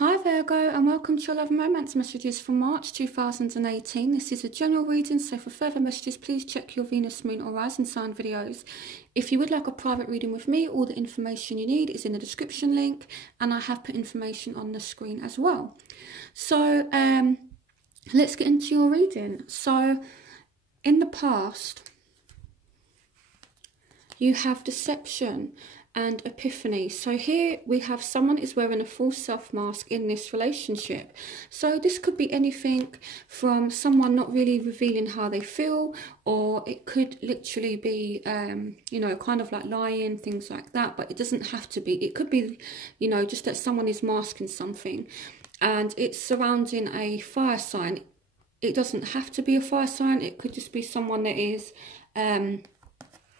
Hi Virgo, and welcome to your love and romance messages for March 2018. This is a general reading, so for further messages please check your Venus, Moon or Rising sign videos. If you would like a private reading with me, all the information you need is in the description link, and I have put information on the screen as well. So let's get into your reading. So in the past you have deception and epiphany. So here we have someone is wearing a full self mask in this relationship. So this could be anything from someone not really revealing how they feel, or it could literally be you know, kind of like lying, things like that. But it doesn't have to be. It could be, you know, just that someone is masking something, and it's surrounding a fire sign. It doesn't have to be a fire sign. It could just be someone that is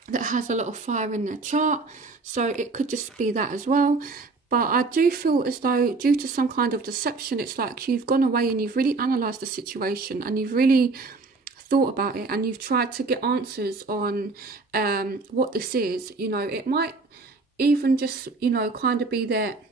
that has a lot of fire in their chart, so it could just be that as well. But I do feel as though due to some kind of deception, it's like you've gone away and you've really analysed the situation and you've really thought about it and you've tried to get answers on what this is. You know, it might even just, you know, kind of be that,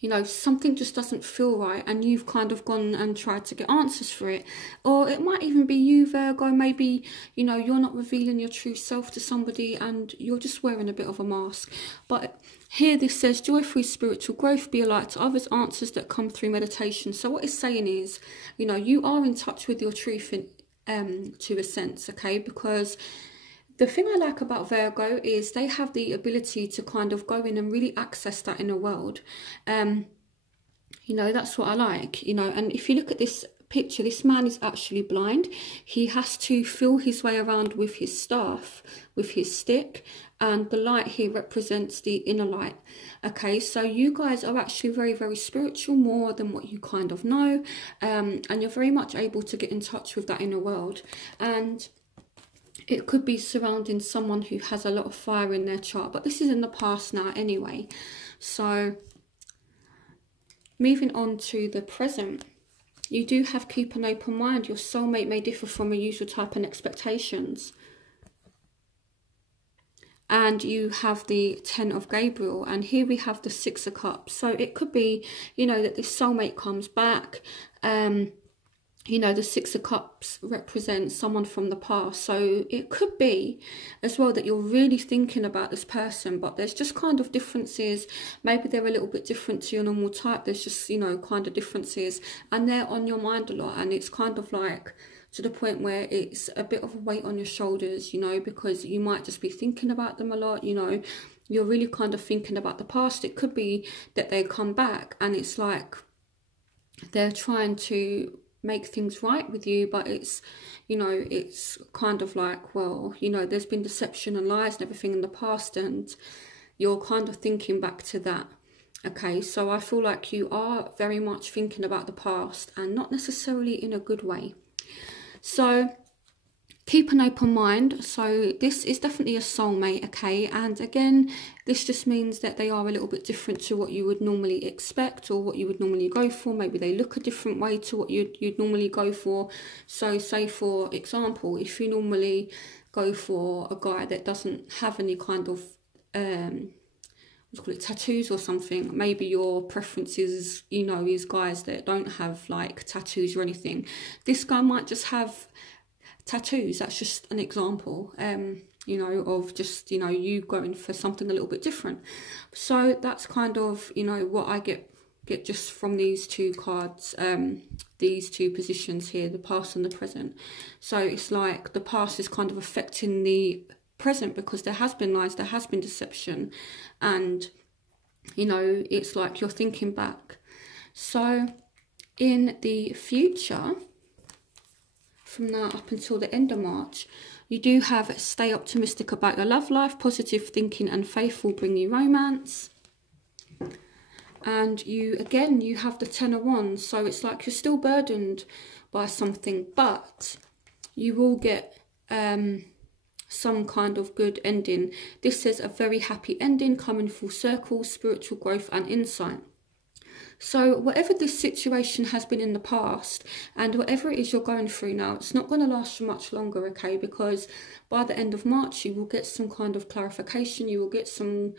you know, something just doesn't feel right and you've kind of gone and tried to get answers for it. Or it might even be you, Virgo. Maybe, you know, you're not revealing your true self to somebody and you're just wearing a bit of a mask. But here this says, joy through spiritual growth, be a light to others, answers that come through meditation. So what it's saying is, you know, you are in touch with your truth to a sense, okay? Because the thing I like about Virgo is they have the ability to kind of go in and really access that inner world. You know, that's what I like, you know. And if you look at this picture, this man is actually blind. He has to feel his way around with his staff, with his stick. And the light here represents the inner light. Okay, so you guys are actually very, very spiritual, more than what you kind of know. And you're very much able to get in touch with that inner world. And it could be surrounding someone who has a lot of fire in their chart, but this is in the past now anyway. So moving on to the present, you do have keep an open mind. Your soulmate may differ from your usual type and expectations. And you have the 10 of Gabriel, and here we have the 6 of Cups. So it could be, you know, that this soulmate comes back. You know, the 6 of Cups represents someone from the past. So it could be as well that you're really thinking about this person, but there's just kind of differences. Maybe they're a little bit different to your normal type. There's just, you know, kind of differences. And they're on your mind a lot. And it's kind of like to the point where it's a bit of a weight on your shoulders, you know, because you might just be thinking about them a lot, you know. You're really kind of thinking about the past. It could be that they come back and it's like they're trying to make things right with you, but it's, you know, it's kind of like, well, you know, there's been deception and lies and everything in the past, and you're kind of thinking back to that. Okay, so I feel like you are very much thinking about the past and not necessarily in a good way. So keep an open mind. So this is definitely a soulmate, okay? And again, this just means that they are a little bit different to what you would normally expect or what you would normally go for. Maybe they look a different way to what you'd normally go for. So say, for example, if you normally go for a guy that doesn't have any kind of let's call it tattoos or something, maybe your preference is, you know, is guys that don't have like tattoos or anything. This guy might just have tattoos. That's just an example, you know, of just, you know, you going for something a little bit different. So that's kind of, you know, what I get just from these two cards, these two positions here, the past and the present. So it's like the past is kind of affecting the present because there has been lies, there has been deception, and, you know, it's like you're thinking back. So in the future, from now up until the end of March, you do have stay optimistic about your love life, positive thinking and faith will bring you romance. And you, again, you have the 10 of Wands, so it's like you're still burdened by something, but you will get some kind of good ending. This says a very happy ending, coming full circle, spiritual growth and insight. So whatever this situation has been in the past and whatever it is you're going through now, it's not going to last for much longer, okay? Because by the end of March, you will get some kind of clarification. You will get some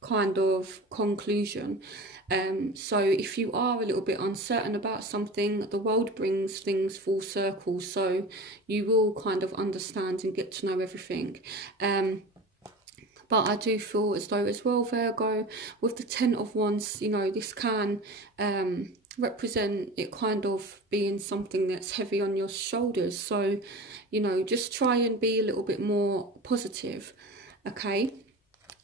kind of conclusion. So if you are a little bit uncertain about something, the world brings things full circle, so you will kind of understand and get to know everything. But I do feel as though as well, Virgo, with the 10 of Wands, you know, this can represent it kind of being something that's heavy on your shoulders. So, you know, just try and be a little bit more positive, okay?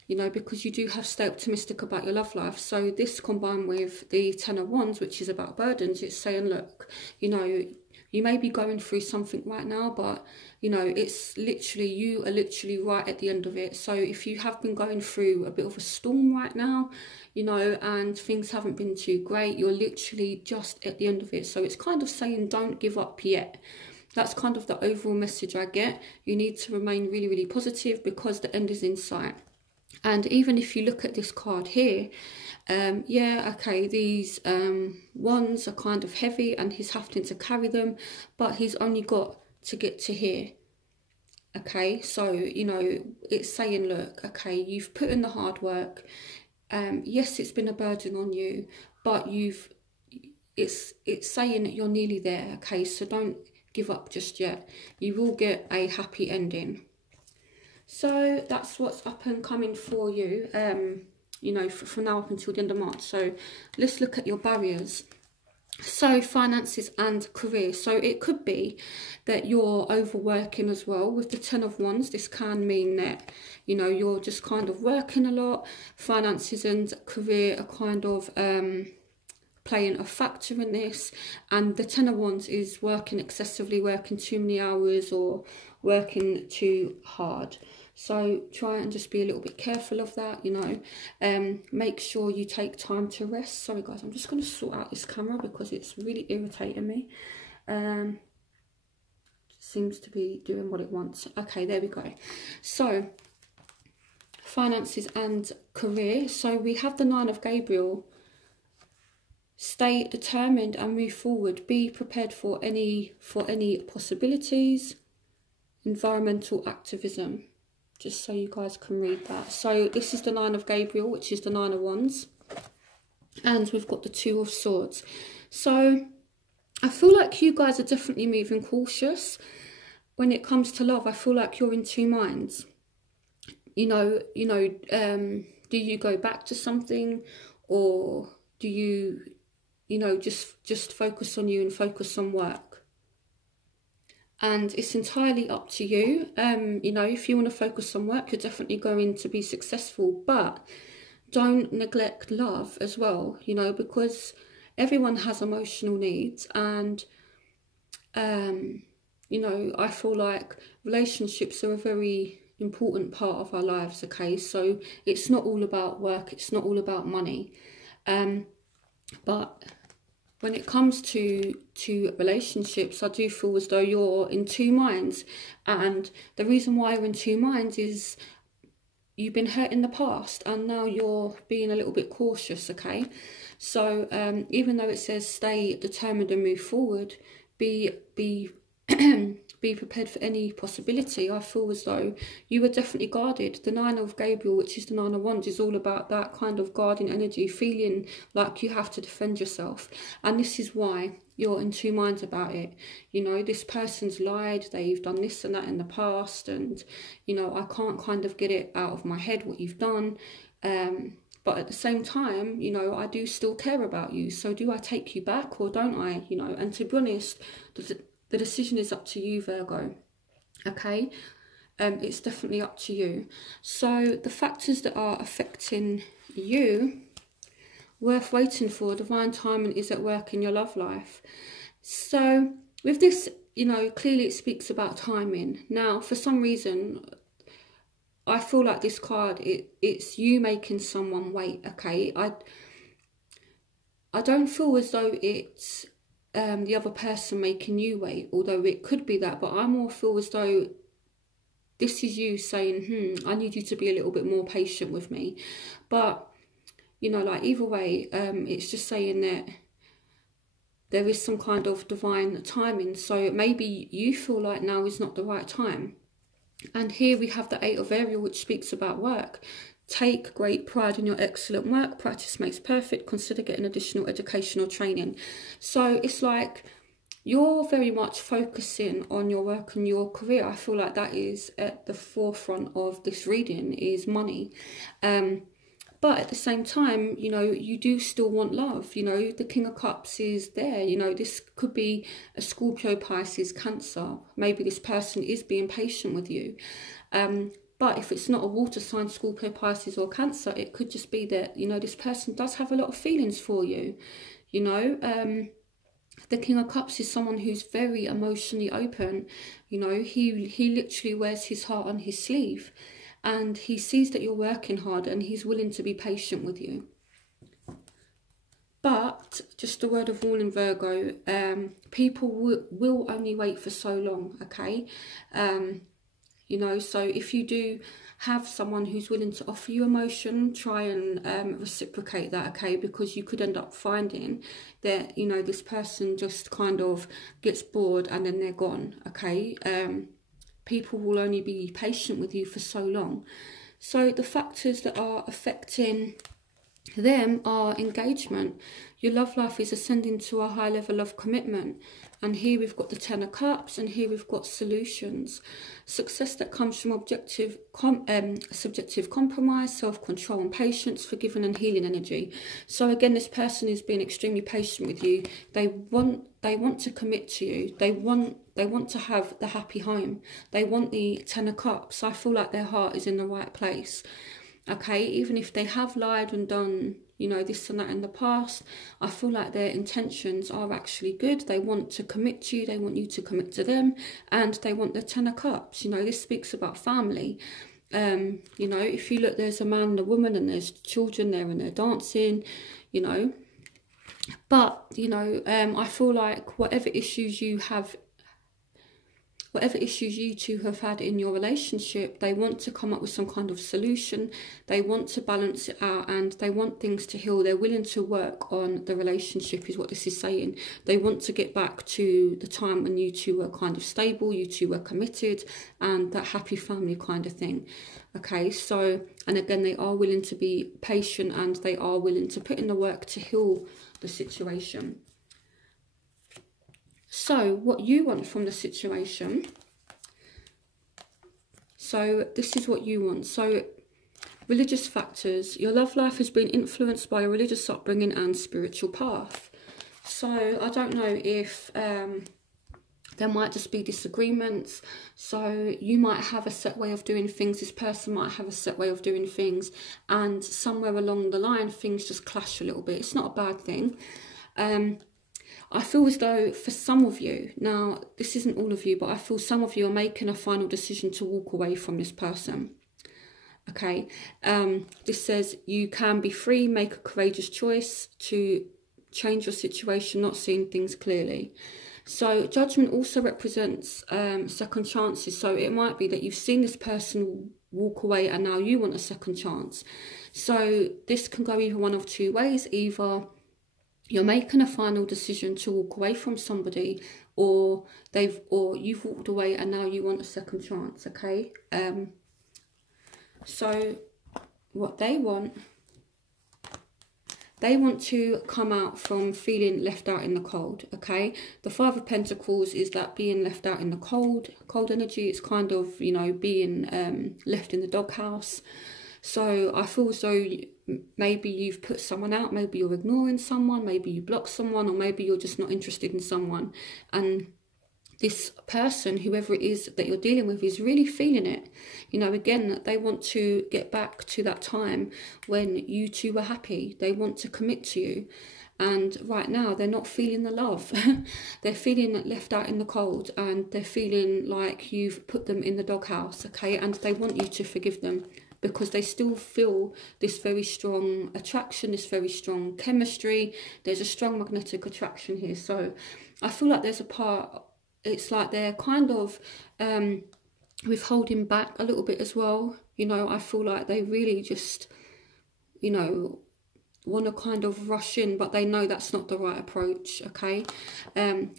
You know, because you do have to stay optimistic about your love life. So this combined with the 10 of Wands, which is about burdens, it's saying, look, you know, you may be going through something right now, but, you know, it's literally, you are literally right at the end of it. So if you have been going through a bit of a storm right now, you know, and things haven't been too great, you're literally just at the end of it. So it's kind of saying, don't give up yet. That's kind of the overall message I get. You need to remain really, really positive because the end is in sight. And even if you look at this card here, yeah, okay, these wands are kind of heavy and he's having to carry them, but he's only got to get to here. Okay, so, you know, it's saying, look, okay, you've put in the hard work. Yes, it's been a burden on you, but it's saying that you're nearly there, okay? So don't give up just yet. You will get a happy ending. So that's what's up and coming for you, you know, from now up until the end of March. So let's look at your barriers. So finances and career. So it could be that you're overworking as well. With the 10 of Wands, this can mean that, you know, you're just kind of working a lot. Finances and career are kind of playing a factor in this. And the 10 of Wands is working excessively, working too many hours or working too hard. So try and just be a little bit careful of that, you know. Make sure you take time to rest. Sorry guys, I'm just going to sort out this camera because it's really irritating me. Seems to be doing what it wants. Okay, there we go. So finances and career. So we have the 9 of Gabriel. Stay determined and move forward. Be prepared for any possibilities. Environmental activism. Just so you guys can read that. So this is the 9 of Gabriel, which is the 9 of Wands. And we've got the 2 of Swords. So I feel like you guys are definitely moving cautious. When it comes to love, I feel like you're in two minds. You know, do you go back to something, or do you, you know, just focus on you and focus on work? And it's entirely up to you. You know, if you want to focus on work, you're definitely going to be successful. But don't neglect love as well, you know, because everyone has emotional needs. And, you know, I feel like relationships are a very important part of our lives, okay? So it's not all about work. It's not all about money. But when it comes to relationships, I do feel as though you're in two minds. And the reason why you're in two minds is you've been hurt in the past and now you're being a little bit cautious, okay? So even though it says stay determined and move forward, be prepared for any possibility, I feel as though you were definitely guarded. The 9 of Gabriel, which is the 9 of Wands, is all about that kind of guarding energy, feeling like you have to defend yourself. And this is why you're in two minds about it. You know, this person's lied, they've done this and that in the past, and, you know, I can't kind of get it out of my head what you've done. But at the same time, you know, I do still care about you. So do I take you back or don't I? You know, and to be honest, the decision is up to you, Virgo, okay? It's definitely up to you. So the factors that are affecting you, worth waiting for, divine timing is at work in your love life. So with this, you know, clearly it speaks about timing. Now, for some reason, I feel like this card, it's you making someone wait, okay? I don't feel as though it's the other person making you wait, although it could be that, but I more feel as though this is you saying, I need you to be a little bit more patient with me. But, you know, like either way, it's just saying that there is some kind of divine timing. So maybe you feel like now is not the right time. And here we have the 8 of Ariel, which speaks about work. take great pride in your excellent work. Practice makes perfect. Consider getting additional educational training. So it's like you're very much focusing on your work and your career. I feel like that is at the forefront of this reading, is money. But at the same time, you know, you do still want love. You know, the King of Cups is there. You know, this could be a Scorpio, Pisces, Cancer. Maybe this person is being patient with you. But if it's not a water sign, Scorpio, Pisces or Cancer, it could just be that, you know, this person does have a lot of feelings for you. You know, the King of Cups is someone who's very emotionally open. You know, he literally wears his heart on his sleeve. And he sees that you're working hard and he's willing to be patient with you. But, just a word of warning, Virgo, people will only wait for so long, okay? You know, so if you do have someone who's willing to offer you emotion, try and reciprocate that, okay? Because you could end up finding that, you know, this person just kind of gets bored and then they're gone, okay? People will only be patient with you for so long. So the factors that are affecting them are engagement. Your love life is ascending to a high level of commitment. And here we've got the Ten of Cups, and here we've got solutions. Success that comes from subjective compromise, self-control and patience, forgiving and healing energy. So again, this person is being extremely patient with you. They want to commit to you. They want to have the happy home. They want the Ten of Cups. I feel like their heart is in the right place. Okay, even if they have lied and done, you know, this and that in the past, I feel like their intentions are actually good. They want to commit to you, they want you to commit to them, and they want the Ten of Cups. You know, this speaks about family. You know, if you look, there's a man and a woman and there's children there and they're dancing, you know. But, you know, I feel like whatever issues you two have had in your relationship, they want to come up with some kind of solution. They want to balance it out and they want things to heal. They're willing to work on the relationship, is what this is saying. They want to get back to the time when you two were kind of stable, you two were committed, and that happy family kind of thing. Okay, so, and again, they are willing to be patient and they are willing to put in the work to heal the situation. So, what you want from the situation. So, this is what you want. So, religious factors. Your love life has been influenced by a religious upbringing and spiritual path. So, I don't know if there might just be disagreements. So, you might have a set way of doing things. This person might have a set way of doing things. And somewhere along the line, things just clash a little bit. It's not a bad thing. I feel as though for some of you, now this isn't all of you, but I feel some of you are making a final decision to walk away from this person. Okay, this says you can be free, make a courageous choice to change your situation, not seeing things clearly. So judgment also represents second chances. So it might be that you've seen this person walk away and now you want a second chance. So this can go either one of two ways. Either you're making a final decision to walk away from somebody, or you've walked away and now you want a second chance, okay? So what they want to come out from feeling left out in the cold, okay? The Five of Pentacles is that being left out in the cold energy. It's kind of, you know, being left in the doghouse. So I feel as though maybe you've put someone out, maybe you're ignoring someone, maybe you block someone, or maybe you're just not interested in someone. And this person, whoever it is that you're dealing with, is really feeling it. You know, again, they want to get back to that time when you two were happy. They want to commit to you. And right now, they're not feeling the love. They're feeling left out in the cold, and they're feeling like you've put them in the doghouse, okay? And they want you to forgive them, because they still feel this very strong attraction, this very strong chemistry. There's a strong magnetic attraction here. So I feel like there's a part, it's like they're kind of withholding back a little bit as well. You know, I feel like they really just, you know, want to kind of rush in, but they know that's not the right approach, okay?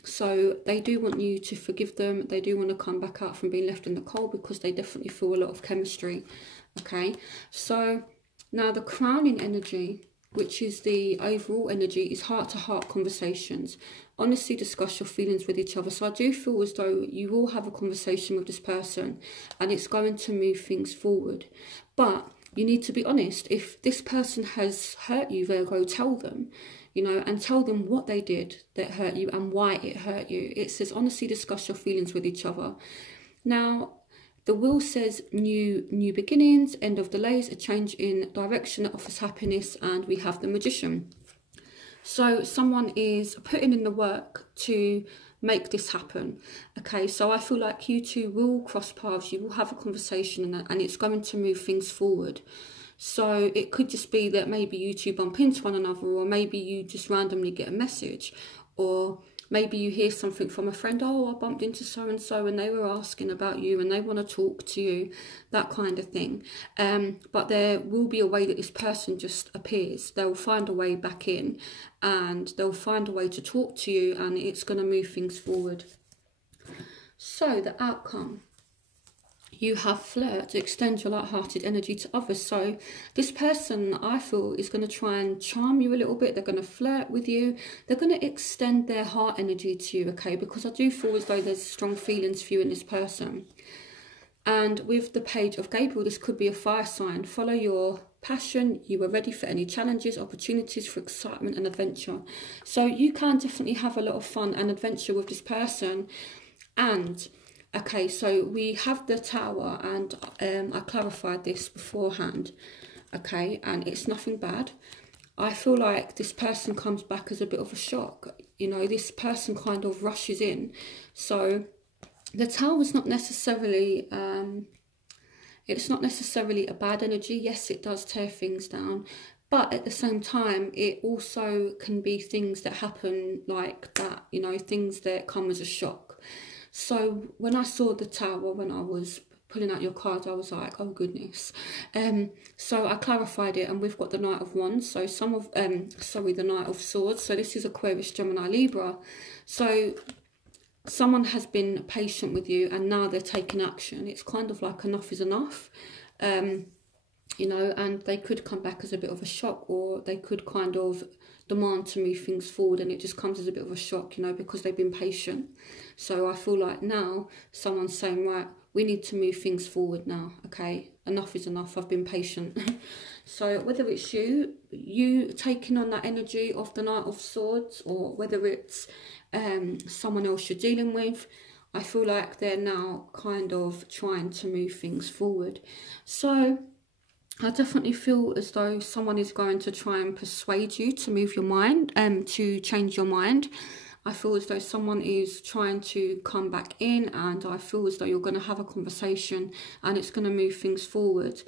So they do want you to forgive them. They do want to come back out from being left in the cold, because they definitely feel a lot of chemistry. Okay, so Now, the crowning energy, which is the overall energy, is heart-to-heart conversations. Honestly discuss your feelings with each other. So I do feel as though you will have a conversation with this person and it's going to move things forward. But you need to be honest. If this person has hurt you, Virgo, tell them, you know, and tell them what they did that hurt you and why it hurt you. It says honestly discuss your feelings with each other. Now, the wheel says new beginnings, end of delays, a change in direction that offers happiness, and we have the Magician. So someone is putting in the work to make this happen. Okay, so I feel like you two will cross paths, you will have a conversation, and it's going to move things forward. So it could just be that maybe you two bump into one another, or maybe you just randomly get a message, or maybe you hear something from a friend, oh, I bumped into so-and-so and they were asking about you and they want to talk to you, that kind of thing. But there will be a way that this person just appears. They'll find a way back in and they'll find a way to talk to you, and it's going to move things forward. So the outcome. You have flirt, extend your light-hearted energy to others. So this person, I feel, is going to try and charm you a little bit. They're going to flirt with you. They're going to extend their heart energy to you, okay? Because I do feel as though there's strong feelings for you in this person. And with the Page of Gabriel, this could be a fire sign. Follow your passion. You are ready for any challenges, opportunities for excitement and adventure. So you can definitely have a lot of fun and adventure with this person. And okay, so we have the Tower, and I clarified this beforehand, okay, and it's nothing bad. I feel like this person comes back as a bit of a shock. You know, this person kind of rushes in. So the Tower is not necessarily, it's not necessarily a bad energy. Yes, it does tear things down, but at the same time, it also can be things that happen like that, you know, things that come as a shock. So when I saw the Tower, when I was pulling out your cards, I was like, oh goodness. So I clarified it, and we've got the Knight of Wands. So the Knight of Swords. So this is Aquarius, Gemini, Libra. So someone has been patient with you and now they're taking action. It's kind of like enough is enough. You know, and they could come back as a bit of a shock, or they could kind of demand to move things forward, and it just comes as a bit of a shock, you know, because they've been patient. So I feel like now someone's saying, right, we need to move things forward now, okay? Enough is enough, I've been patient. So whether it's you taking on that energy of the Knight of Swords, or whether it's someone else you're dealing with, I feel like they're now kind of trying to move things forward. So I definitely feel as though someone is going to try and persuade you to move your mind, to change your mind. I feel as though someone is trying to come back in, and I feel as though you're going to have a conversation and it's going to move things forward.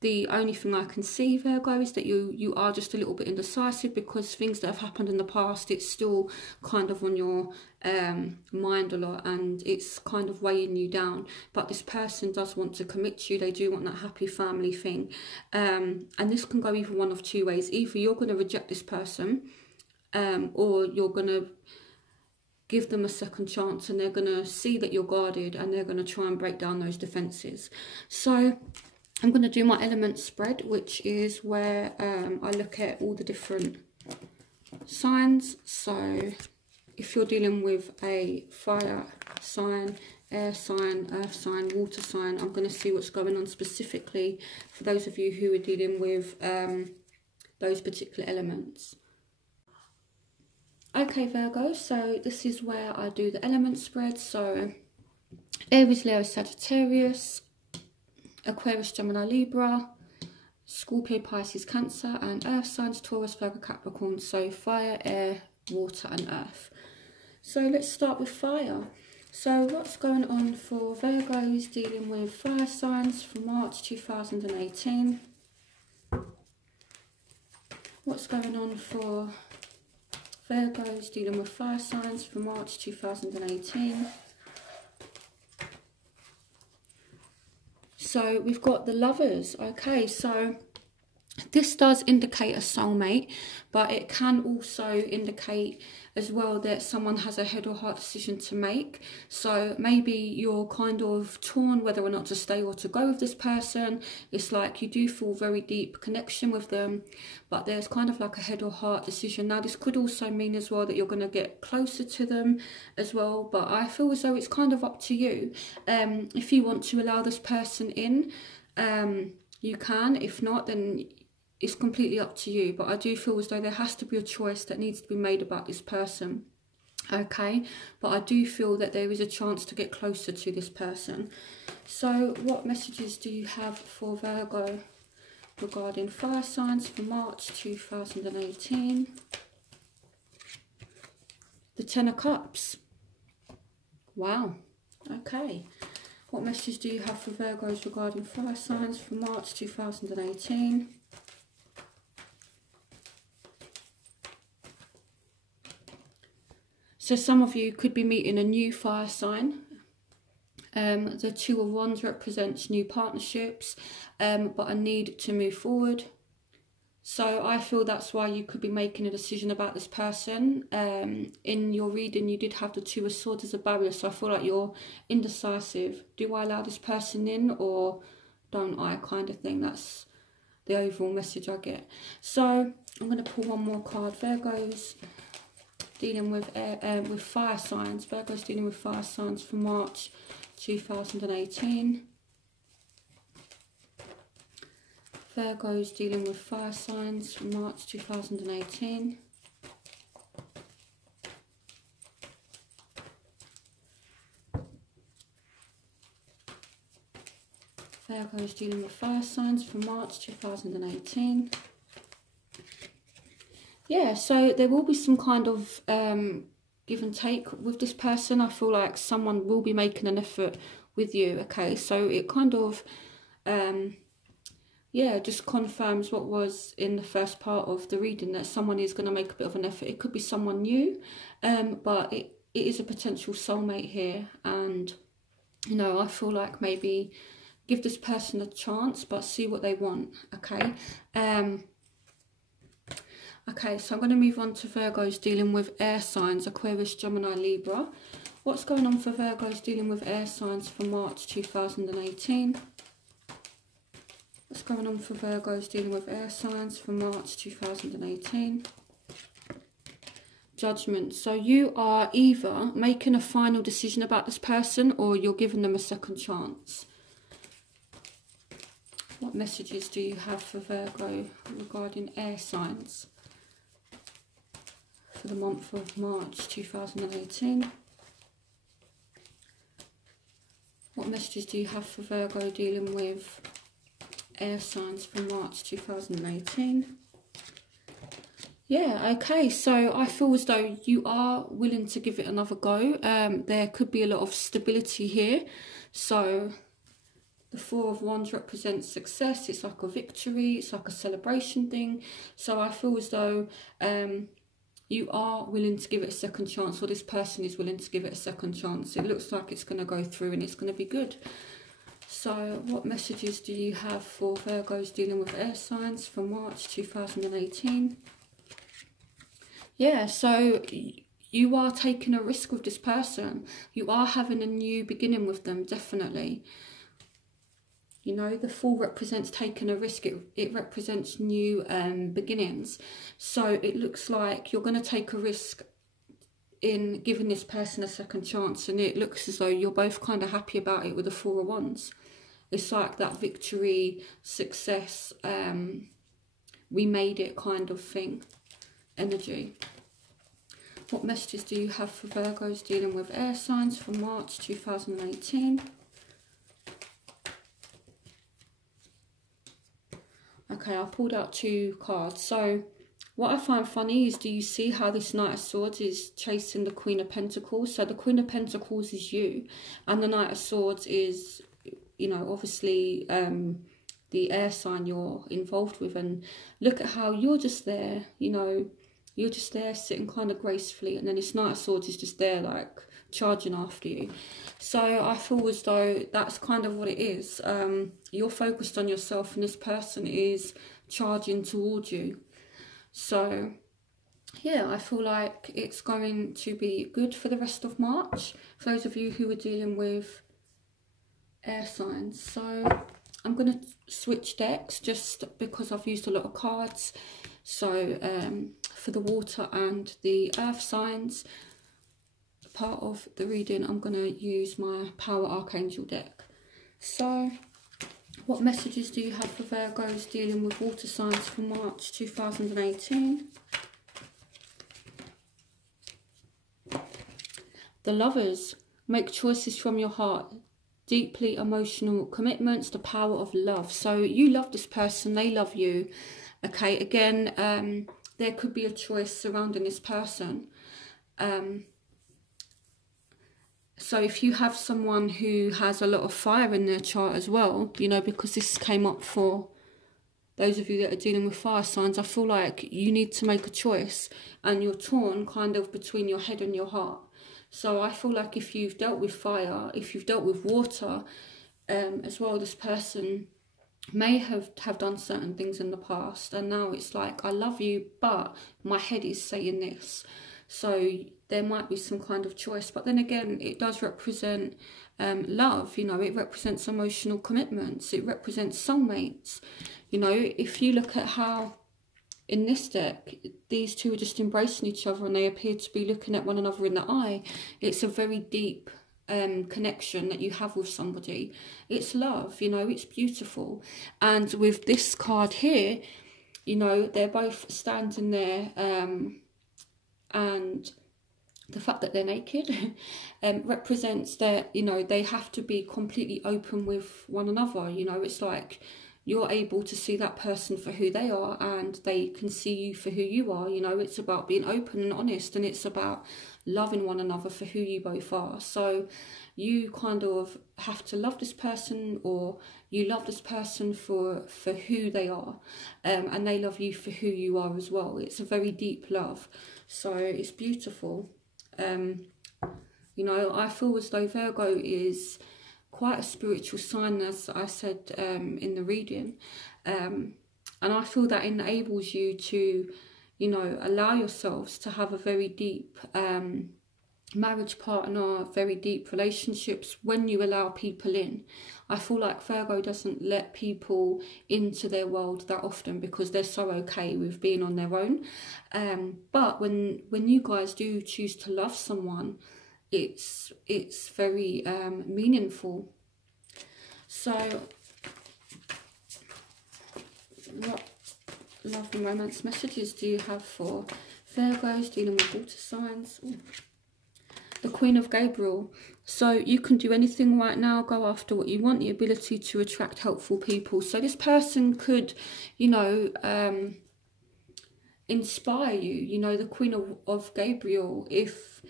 The only thing I can see, Virgo, is that you are just a little bit indecisive, because things that have happened in the past, it's still kind of on your mind a lot, and it's kind of weighing you down. But this person does want to commit to you. They do want that happy family thing. And this can go either one of two ways. Either you're going to reject this person, or you're going to give them a second chance, and they're going to see that you're guarded, and they're going to try and break down those defences. So I'm going to do my element spread, which is where I look at all the different signs. So if you're dealing with a fire sign, air sign, earth sign, water sign, I'm going to see what's going on specifically for those of you who are dealing with those particular elements. Okay, Virgo, so this is where I do the element spread. So Aries, Leo, Sagittarius, Aquarius, Gemini, Libra, Scorpio, Pisces, Cancer, and earth signs, Taurus, Virgo, Capricorn. So fire, air, water and earth. So let's start with fire. So what's going on for Virgos dealing with fire signs for March 2018? What's going on for Virgos dealing with fire signs for March 2018? So we've got the Lovers. Okay, so This does indicate a soulmate, but it can also indicate as well that someone has a head or heart decision to make. So maybe you're kind of torn whether or not to stay or to go with this person. It's like you do feel very deep connection with them, but there's kind of like a head or heart decision. Now, this could also mean as well that you're going to get closer to them as well, but I feel as though it's kind of up to you. If you want to allow this person in, you can. If not, then it's completely up to you, but I do feel as though there has to be a choice that needs to be made about this person, okay? But I do feel that there is a chance to get closer to this person. So what messages do you have for Virgo regarding fire signs for March 2018? The Ten of Cups. Wow, okay. What message do you have for Virgos regarding fire signs for March 2018? So some of you could be meeting a new fire sign. The Two of Wands represents new partnerships, but a need to move forward. So I feel that's why you could be making a decision about this person. In your reading, you did have the Two of Swords as a barrier, so I feel like you're indecisive. Do I allow this person in or don't I, kind of thing? That's the overall message I get. So I'm going to pull one more card. Virgos dealing with fire signs. Virgo's dealing with fire signs for March 2018. Virgo's dealing with fire signs for March 2018. Virgo's dealing with fire signs for March 2018. Yeah, so there will be some kind of give and take with this person. I feel like someone will be making an effort with you, okay? So it kind of, yeah, just confirms what was in the first part of the reading, that someone is going to make a bit of an effort. It could be someone new, but it is a potential soulmate here. And, you know, I feel like maybe give this person a chance, but see what they want, okay? Okay, so I'm going to move on to Virgos dealing with air signs, Aquarius, Gemini, Libra. What's going on for Virgos dealing with air signs for March 2018? What's going on for Virgos dealing with air signs for March 2018? Judgment. So you are either making a final decision about this person or you're giving them a second chance. What messages do you have for Virgo regarding air signs for the month of March 2018? What messages do you have for Virgo dealing with air signs for March 2018? Yeah, okay, so I feel as though you are willing to give it another go. There could be a lot of stability here. So the Four of Wands represents success. It's like a victory. It's like a celebration thing. So I feel as though you are willing to give it a second chance, or this person is willing to give it a second chance. It looks like it's going to go through and it's going to be good. So what messages do you have for Virgos dealing with air signs for March 2018? Yeah, so you are taking a risk with this person. You are having a new beginning with them, definitely. You know, the Fool represents taking a risk. It represents new beginnings. So it looks like you're going to take a risk in giving this person a second chance. And it looks as though you're both kind of happy about it with the Four of Wands. It's like that victory, success, we made it kind of thing, energy. What messages do you have for Virgos dealing with air signs for March 2018? Okay, I pulled out two cards. So what I find funny is, do you see how this Knight of Swords is chasing the Queen of Pentacles? So the Queen of Pentacles is you, and the Knight of Swords is, you know, obviously the air sign you're involved with. And look at how you're just there, you know, you're just there sitting kind of gracefully, and then this Knight of Swords is just there like charging after you. So I feel as though that's kind of what it is. You're focused on yourself and this person is charging towards you. So yeah, I feel like it's going to be good for the rest of March, for those of you who are dealing with air signs. So I'm going to switch decks just because I've used a lot of cards. So for the water and the earth signs part of the reading, I'm going to use my Power Archangel deck. So what messages do you have for Virgos dealing with water signs for March 2018? The Lovers. Make choices from your heart. Deeply emotional commitments. The power of love. So you love this person, they love you. Okay, again, there could be a choice surrounding this person. So if you have someone who has a lot of fire in their chart as well, you know, because this came up for those of you that are dealing with fire signs, I feel like you need to make a choice and you're torn kind of between your head and your heart. So I feel like if you've dealt with fire, if you've dealt with water as well, this person may have done certain things in the past, and now it's like, I love you, but my head is saying this. So there might be some kind of choice. But then again, it does represent love, you know, it represents emotional commitments, it represents soulmates. You know, if you look at how in this deck, these two are just embracing each other and they appear to be looking at one another in the eye. It's a very deep connection that you have with somebody. It's love, you know, it's beautiful. And with this card here, you know, they're both standing there and the fact that they're naked represents that, you know, they have to be completely open with one another. You know, it's like you're able to see that person for who they are and they can see you for who you are. You know, it's about being open and honest, and it's about loving one another for who you both are. So you kind of have to love this person, or you love this person for who they are, and they love you for who you are as well. It's a very deep love, so it's beautiful. You know, I feel as though Virgo is quite a spiritual sign, as I said in the reading, and I feel that enables you to, you know, allow yourselves to have a very deep marriage partner, very deep relationships when you allow people in. I feel like Virgo doesn't let people into their world that often because they're so okay with being on their own. But when you guys do choose to love someone, it's very meaningful. So what love and romance messages do you have for Virgos dealing with water signs? Ooh. The Queen of Gabriel. So you can do anything right now, go after what you want, the ability to attract helpful people. So this person could, you know, inspire you. You know, the Queen of Gabriel, if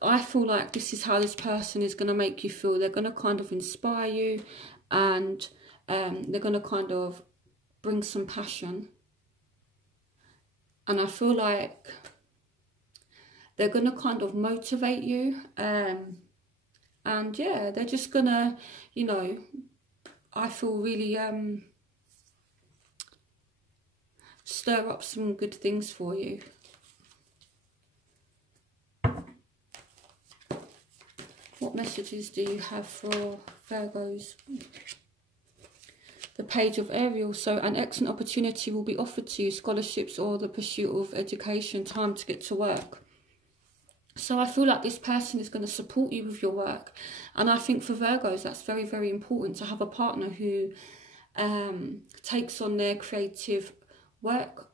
I feel like this is how this person is going to make you feel. They're going to kind of inspire you, and they're going to kind of bring some passion. And I feel like they're going to kind of motivate you. And yeah, they're just going to, you know, I feel really stir up some good things for you. What messages do you have for Virgos? The Page of Ariel. So an excellent opportunity will be offered to you, scholarships or the pursuit of education, time to get to work. So I feel like this person is going to support you with your work. And I think for Virgos, that's very, very important to have a partner who takes on their creative work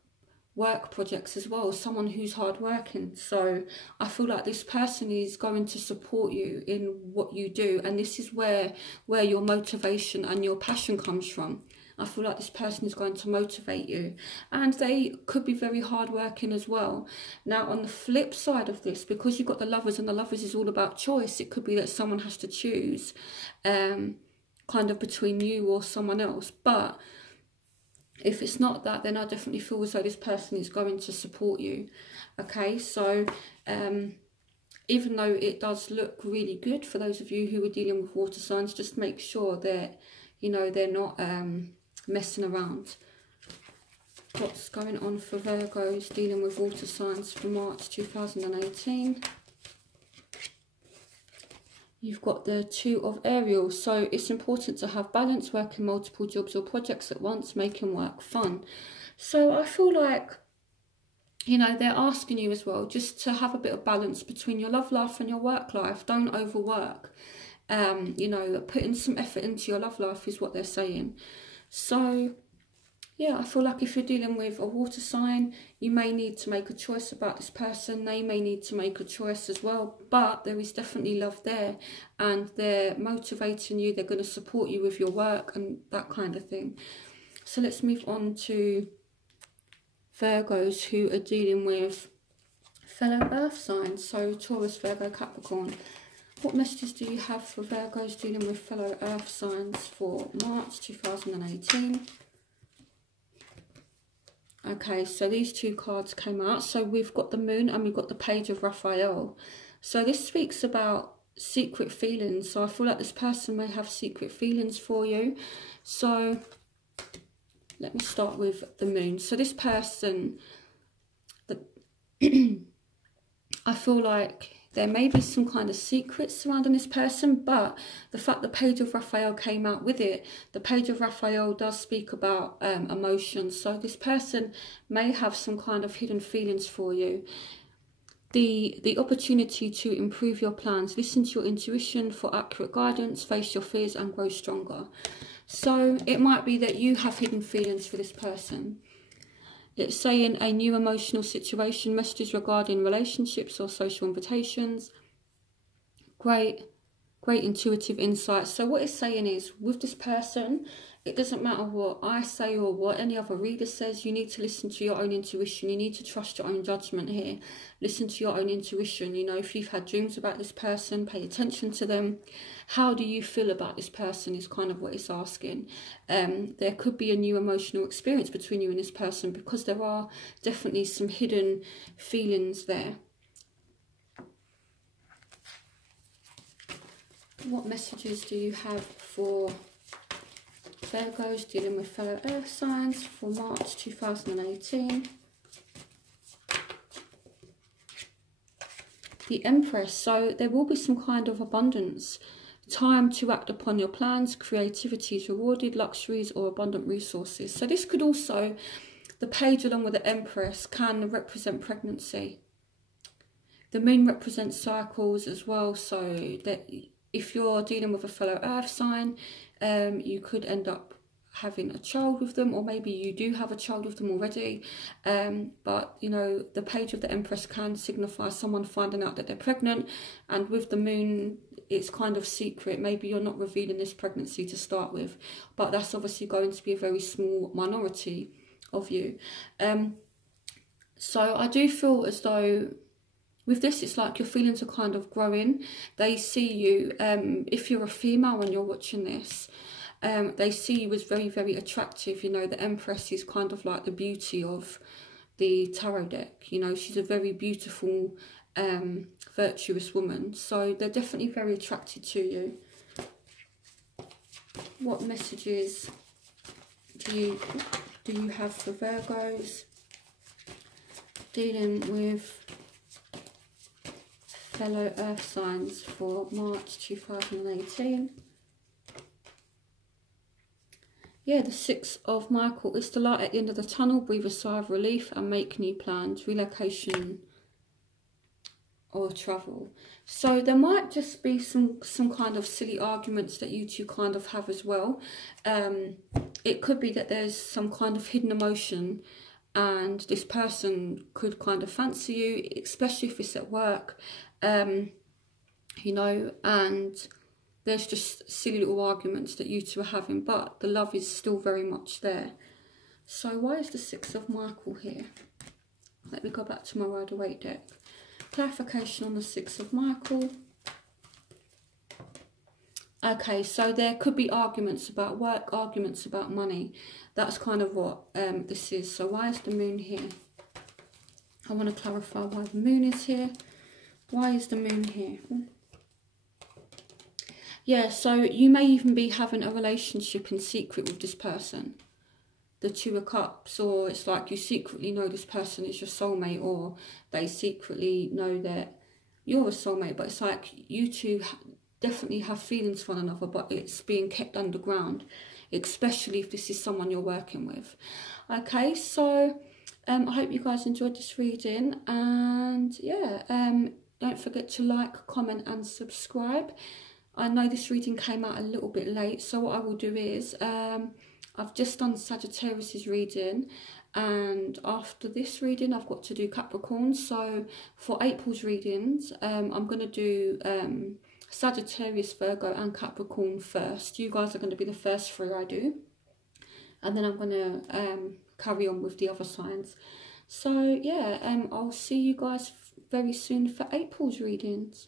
projects as well, someone who's hardworking. So I feel like this person is going to support you in what you do, and this is where your motivation and your passion comes from. I feel like this person is going to motivate you, and they could be very hardworking as well. Now on the flip side of this, because you've got the Lovers, and the Lovers is all about choice, it could be that someone has to choose kind of between you or someone else. But if it's not that, then I definitely feel as though this person is going to support you. Okay, so even though it does look really good for those of you who are dealing with water signs, just make sure that, you know, they're not messing around. What's going on for Virgos dealing with water signs for March 2018? You've got the Two of Aerials. So it's important to have balance, working multiple jobs or projects at once, making work fun. So I feel like, you know, they're asking you as well just to have a bit of balance between your love life and your work life. Don't overwork. You know, putting some effort into your love life is what they're saying. So yeah, I feel like if you're dealing with a water sign, you may need to make a choice about this person. They may need to make a choice as well. But there is definitely love there. And they're motivating you. They're going to support you with your work and that kind of thing. So let's move on to Virgos who are dealing with fellow earth signs. So Taurus, Virgo, Capricorn. What messages do you have for Virgos dealing with fellow earth signs for March 2018? Okay, so these two cards came out. So we've got the Moon and we've got the Page of Raphael. So this speaks about secret feelings. So I feel like this person may have secret feelings for you. So let me start with the Moon. So this person, I feel like there may be some kind of secrets surrounding this person, but the fact the Page of Raphael came out with it, the Page of Raphael does speak about emotions. So this person may have some kind of hidden feelings for you. The opportunity to improve your plans, listen to your intuition for accurate guidance, face your fears and grow stronger. So it might be that you have hidden feelings for this person. It's saying a new emotional situation, messages regarding relationships or social invitations. Great intuitive insight. So what it's saying is, with this person, it doesn't matter what I say or what any other reader says. You need to listen to your own intuition. You need to trust your own judgment here. Listen to your own intuition. You know, if you've had dreams about this person, pay attention to them. How do you feel about this person is kind of what it's asking. There could be a new emotional experience between you and this person, because there are definitely some hidden feelings there. What messages do you have for Virgos dealing with fellow earth signs for March 2018? The Empress. So there will be some kind of abundance. Time to act upon your plans. Creativity is rewarded. Luxuries or abundant resources. So this could also, the Page along with the Empress can represent pregnancy. The Moon represents cycles as well. So that if you're dealing with a fellow earth sign, you could end up having a child with them, or maybe you do have a child with them already. But, you know, the Page of the Empress can signify someone finding out that they're pregnant. And with the Moon, it's kind of secret. Maybe you're not revealing this pregnancy to start with. But that's obviously going to be a very small minority of you. So I do feel as though with this, it's like your feelings are kind of growing. They see you, if you're a female when you're watching this, they see you as very, very attractive. You know, the Empress is kind of like the beauty of the tarot deck. You know, she's a very beautiful, virtuous woman. So they're definitely very attracted to you. What messages do you have for Virgos dealing with fellow earth signs for March 2018? Yeah, the Six of Michael. It's the light at the end of the tunnel. Breathe a sigh of relief and make new plans. Relocation or travel. So there might just be some kind of silly arguments that you two kind of have as well. It could be that there's some kind of hidden emotion and this person could kind of fancy you, especially if it's at work. You know, and there's just silly little arguments that you two are having, but the love is still very much there. So why is the Six of Michael here? Let me go back to my Rider-Waite deck. Clarification on the Six of Michael. Okay, so there could be arguments about work, arguments about money. That's kind of what this is. So why is the Moon here? I want to clarify why the Moon is here. Why is the moon here? Yeah, so you may even be having a relationship in secret with this person. The Two of Cups, or it's like you secretly know this person is your soulmate, or they secretly know that you're a soulmate, but it's like you two definitely have feelings for one another, but it's being kept underground, especially if this is someone you're working with. Okay, so I hope you guys enjoyed this reading, and yeah, don't forget to like, comment and subscribe. I know this reading came out a little bit late, so what I will do is I've just done Sagittarius's reading, and after this reading I've got to do Capricorn. So for April's readings, I'm going to do Sagittarius, Virgo and Capricorn first. You guys are going to be the first three I do, and then I'm going to carry on with the other signs. So yeah, I'll see you guys very soon for April's readings.